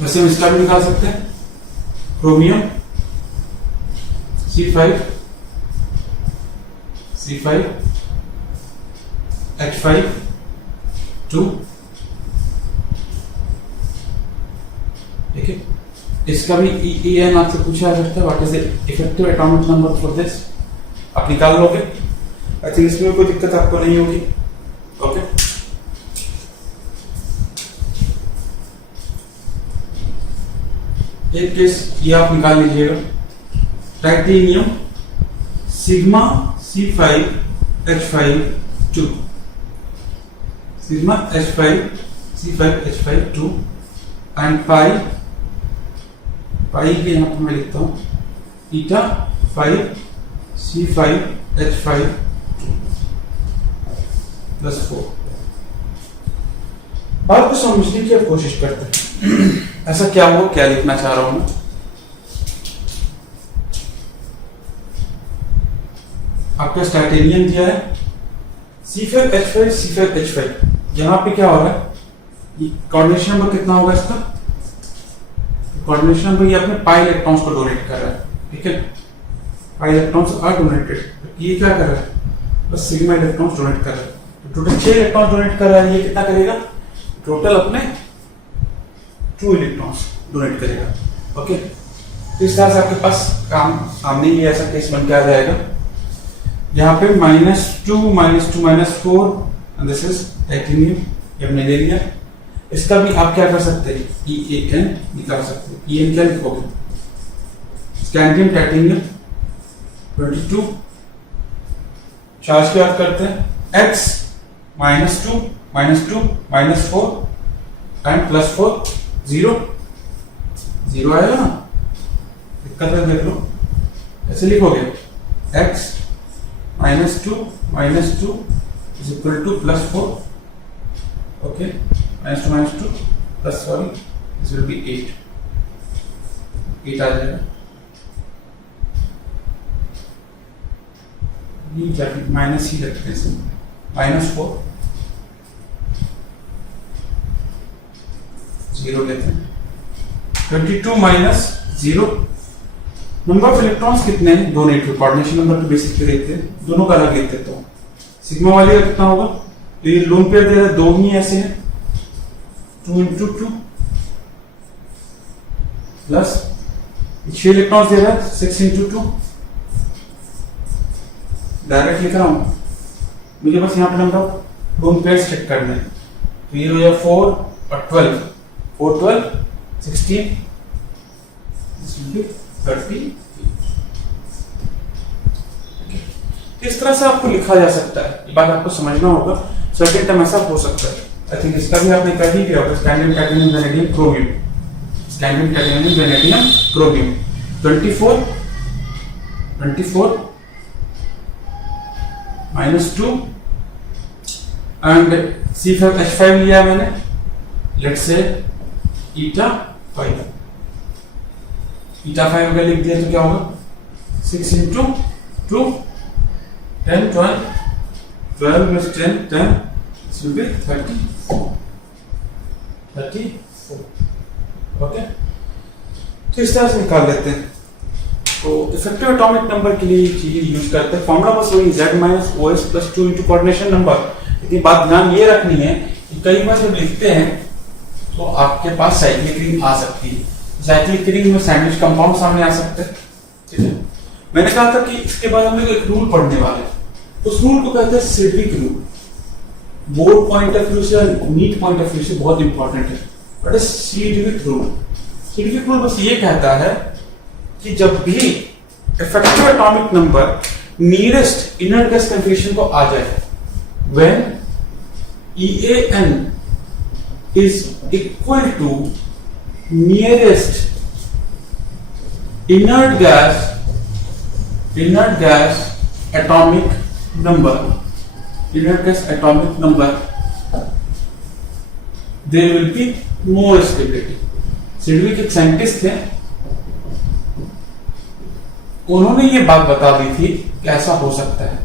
वैसे हम इसका भी निकाल सकते हैं, क्रोमियम C5 H5 2, ठीक है। इसका भी EN आपसे पूछा जा सकता है, what is the effective atomic number for this, आप निकाल लोगे। आई थिंक इसमें कोई दिक्कत आपको नहीं होगी। ओके, एक केस ये आप निकाल लीजिएगा, titanium sigma C5 H5 2, sigma C5 H5 2 and pi के यहां पर मैं लिखता हूं ईटा 5 C5 H5 2 + 4। बात को समझने की अब कोशिश करते हैं, ऐसा क्या हुआ, क्या लिखना चाह रहा हूं मैं। आपका टाइटेनियम दिया है C5 H5, यहां पे क्या हो रहा है, कोऑर्डिनेशन नंबर कितना होगा इसका? कोऑर्डिनेशन नंबर ये अपने पाई इलेक्ट्रॉन्स को डोनेट कर रहा है, ठीक है, पाई इलेक्ट्रॉन्स आर डोनेटेड, ये क्या कर रहा है? बस सिग्मा इलेक्ट्रॉन्स डोनेट कर रहा है, तो टोटल 6 इलेक्ट्रॉन्स डोनेट कर रहा है, ये कितना करेगा? टोटल अपने 2 इलेक्ट्रॉन्स डोनेट करेगा। ओके, तो इस तरह से आपके पास काम सामने ही ऐसा केस बन के आ जाएगा, यहाँ पे -2 - 4 एंड दिस इज टाइटेनियम, ये हमने ले लिया। इसका भी आप क्या कर सकते हैं, EAN निकाल सकते हैं। EN क्या लिखोगे? स्कैंडियम टाइटेनियम 22, चार्ज की बात करते हैं, x -2 -2 -4 एंड +4 0 0 आएगा ना, दिक्कत है देख लो, ऐसे लिखोगे x -2 -2 is equal to +4, okay, -2 plus sorry this will be 8 आ जाएगा, ये क्या माइनस ही रखते हैं, -4 0 लेते हैं, 22 माइनस 0। नंबर ऑफ इलेक्ट्रॉन्स कितने हैं, दो नहीं, कोऑर्डिनेशन नंबर के बेसिस पे देखते हैं, दोनों का अलग लेते तो सिग्मा वाले का कितना होगा, तो ये लोन पेयर दे रहा है, दो ही ऐसे हैं, 2 × 2 प्लस 6 इलेक्ट्रॉन्स दे रहा है, 6 × 2, डायरेक्ट लिख रहा हूं, मुझे बस यहाँ पे number of lone pair check करने हैं, तो ये हो जाएगा 4 और 12, 4 12 16, this will be 30। इस तरह से आपको लिखा जा सकता है, ये बात आपको समझना होगा, सेकंड टर्म ऐसा हो सकता है। आई थिंक इसका भी आपने कर ही दिया होगा, scandium titanium vanadium chromium, scandium titanium vanadium chromium 24 -2 and C5H5 लिया मैंने, लेट्स से η5 अगर लिख दिया तो क्या होगा, 6 × 2 10 12 12 plus 10 10, this will be 34 okay. तो इस तरह से निकाल लेते हैं। तो इफेक्टिव एटॉमिक नंबर के लिए चीजें यूज करते हैं, फॉर्मूला बस वही Z - OS + 2 × कोऑर्डिनेशन नंबर। इतनी बात ध्यान ये रखनी है कि कई बार जब लिखते हैं तो आपके पास साइक्लिक रिंग आ सकती है, साइक्लिक रिंग में सैंडविच कंपाउंड सामने आ सकते हैं, ठीक है। मैंने कहा था कि इसके बाद हम लोग एक रूल पढ़ने वाले हैं, उस रूल को कहते हैं Sidgwick rule. Board point of view से, नीट पॉइंट ऑफ व्यू से बहुत इंपॉर्टेंट है। What is Sidgwick rule? Sidgwick rule बस ये कहता है कि जब भी effective atomic number nearest inner gas configuration को आ जाए, when EAN is equal to nearest inert gas atomic number, there will be more stability। Sidgwick एक साइंटिस्ट थे, उन्होंने ये बात बता दी थी कि ऐसा हो सकता है,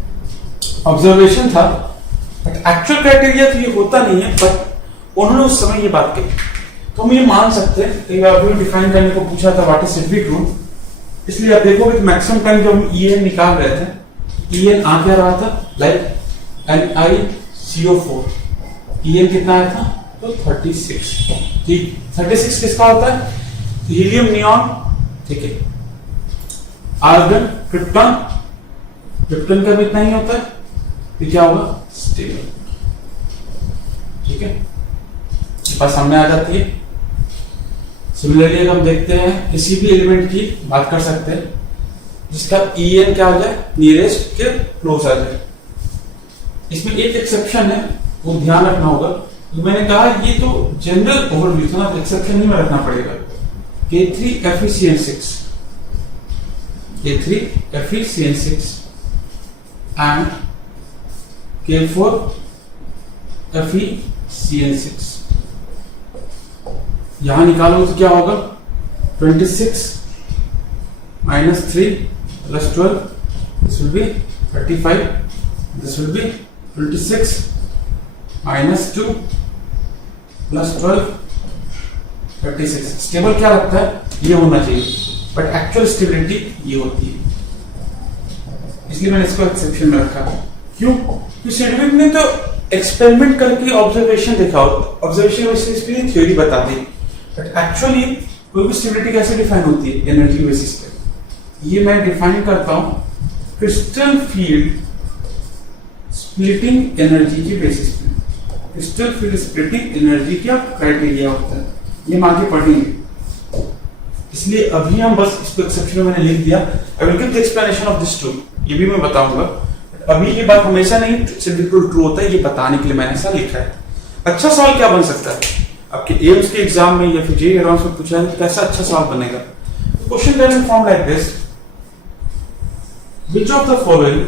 ऑब्जर्वेशन था, बट एक्चुअल क्राइटेरिया तो ये होता नहीं है, बट उन्होंने उस समय ये बात कही, तो हम ये मान सकते हैं। कई बार अभी डिफाइन करने को पूछा था व्हाट इज सिडविक रूल, इसलिए आप देखोगे तो मैक्सिमम टाइम जब हम EN निकाल रहे थे, EN आ क्या रहा था, लाइक NiCO4, EN कितना आया था, तो 36, ठीक। 36 किसका होता है, हीलियम नियॉन, ठीक है, आर्गन क्रिप्टॉन, क्रिप्टॉन का भी इतना ही होता है, तो क्या होगा, स्टेबल, ठीक है, बस सामने आ जाती है। सिमिलरली अगर हम देखते हैं किसी भी एलिमेंट की बात कर सकते हैं जिसका EN क्या हो जाए, नियरेस्ट के क्लोज आ जाए। इसमें एक एक्सेप्शन है, वो ध्यान रखना होगा, तो मैंने कहा ये तो जनरल ओवरव्यू था ना, तो एक्सेप्शन नहीं में रखना पड़ेगा। K3FeCN6 एंड K4FeCN6 यहां निकालो तो क्या होगा, 26 - 3 + 12, this will be 35, this will be 26 - 2 + 12 36। Stable क्या लगता है, ये होना चाहिए, बट एक्चुअल स्टेबिलिटी ये होती है, इसलिए मैंने इसको एक्सेप्शन में रखा। क्यों? क्योंकि सिडविक ने तो एक्सपेरिमेंट करके ऑब्जर्वेशन देखा, ऑब्जर्वेशन बेसिस पे थ्योरी बताती, बट एक्चुअली कोई भी स्टेबिलिटी कैसे डिफाइन होती है, एनर्जी बेसिस पे। ये मैं डिफाइन करता हूं क्रिस्टल फील्ड स्प्लिटिंग एनर्जी की बेसिस पे। क्रिस्टल फील्ड स्प्लिटिंग एनर्जी क्या क्राइटेरिया होता है, ये हम आगे पढ़ेंगे, इसलिए अभी हम बस इसको एक्सेप्शन में मैंने लिख दिया। I will give the explanation of this too, ये भी मैं बताऊंगा। अभी ये बात हमेशा नहीं सिर्फ बिल्कुल ट्रू होता है, ये बताने के लिए मैंने ऐसा लिखा है। अच्छा सवाल क्या बन सकता है आपके एम्स के एग्जाम में या फिर जेईई एडवांस में पूछा है, कैसा अच्छा सवाल बनेगा? Question can be form like this, which of the following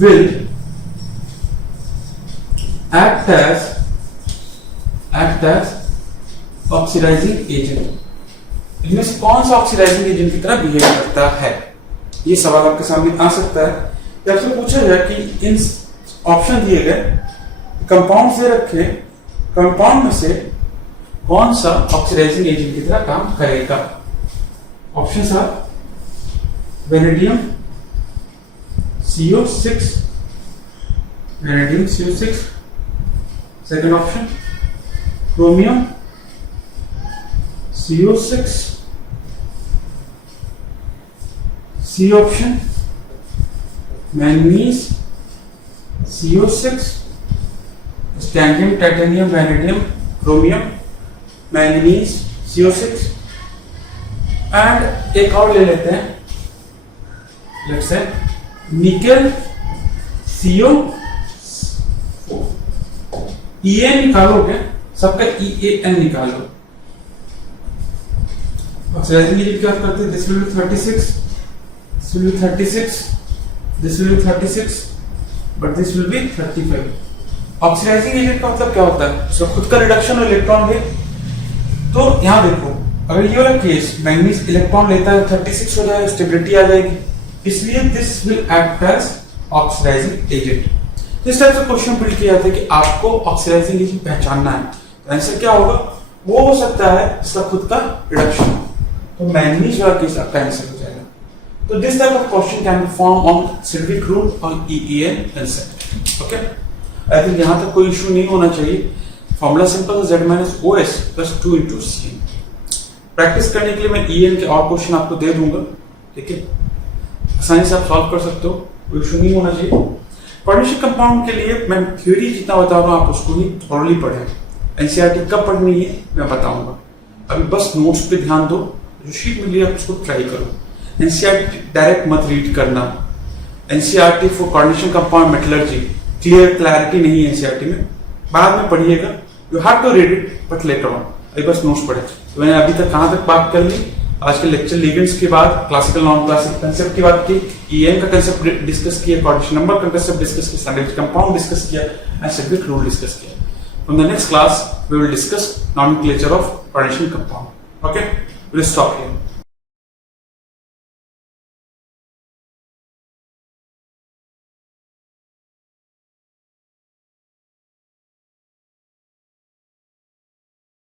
will act as oxidising agent? इनमें से कौन सा ऑक्सीडाइजिंग एजेंट की तरह बिहेव करता है? ये सवाल आपके सामने आ सकता है। या आपसे पूछा जाए कि इन ऑप्शन दिए गए कंपाउंड दे रखे, कंपाउंड में से कौन सा ऑक्सीडाइजिंग एजेंट की तरह काम करेगा? Option are vanadium CO6, vanadium CO6, second option chromium CO6, C option manganese CO6, scandium, titanium, vanadium, chromium, manganese CO6, and एक और ले लेते हैं, let's say nickel CO, EN निकालोगे, सबका EAN निकालो। ऑक्सीडाइजिंग एजेंट क्या करते हैं? This will be 36, this will be 36, this will be 36, but this will be 35। Oxidising agent का मतलब क्या होता है? उसका खुद का रिडक्शन और इलेक्ट्रॉन है। तो यहां देखो, अगर ये वाला केस मैंगनीज इलेक्ट्रॉन लेता है 36 हो जाएगा, स्टेबिलिटी आ जाएगी, इसलिए this will act as oxidising agent. इस टाइप से क्वेश्चन बिल्ड किया जाता है कि आपको ऑक्सीडाइजिंग एजेंट पहचानना है। तो आंसर क्या होगा? वो हो सकता है इसका खुद का रिडक्शन, तो मैंगनीज वाला केस आपका आंसर हो जाएगा। तो this type of question can be form on Sidgwick rule और EEN concept. Okay, I think यहां तक कोई इशू नहीं होना चाहिए। फॉर्मूला सिंपल है, Z-OS प्लस 2 × CN। प्रैक्टिस करने के लिए मैं EN के और क्वेश्चन आपको दे दूंगा, ठीक है, आसानी से आप सॉल्व कर सकते हो, कोई इशू नहीं होना चाहिए। कोऑर्डिनेशन कंपाउंड के लिए मैं थ्योरी जितना बता रहा हूँ आप उसको ही थॉरली पढ़ें। एनसीईआरटी कब पढ़नी है मैं बताऊंगा, अभी बस नोट्स पे ध्यान दो, जो शीट मिली है उसको ट्राई करो। एनसीईआरटी डायरेक्ट मत रीड करना। NCERT for coordination compound metallurgy clarity नहीं है एनसीईआरटी में, बाद में पढ़िएगा। You have to read it but later on, अभी बस नोट्स पढ़े। तो मैंने अभी तक कहां तक बात कर ली? आज के लेक्चर लिगेंड्स के बाद क्लासिकल नॉन क्लासिक कंसेप्ट की बात की, EN का कंसेप्ट डिस्कस किया, कोऑर्डिनेशन नंबर का कंसेप्ट डिस्कस किया, स्टैंडर्ड कंपाउंड डिस्कस किया, एंड सिल्विक रूल डिस्कस किया। From the next class, we will discuss nomenclature of coordination compound. Okay, we'll stop here.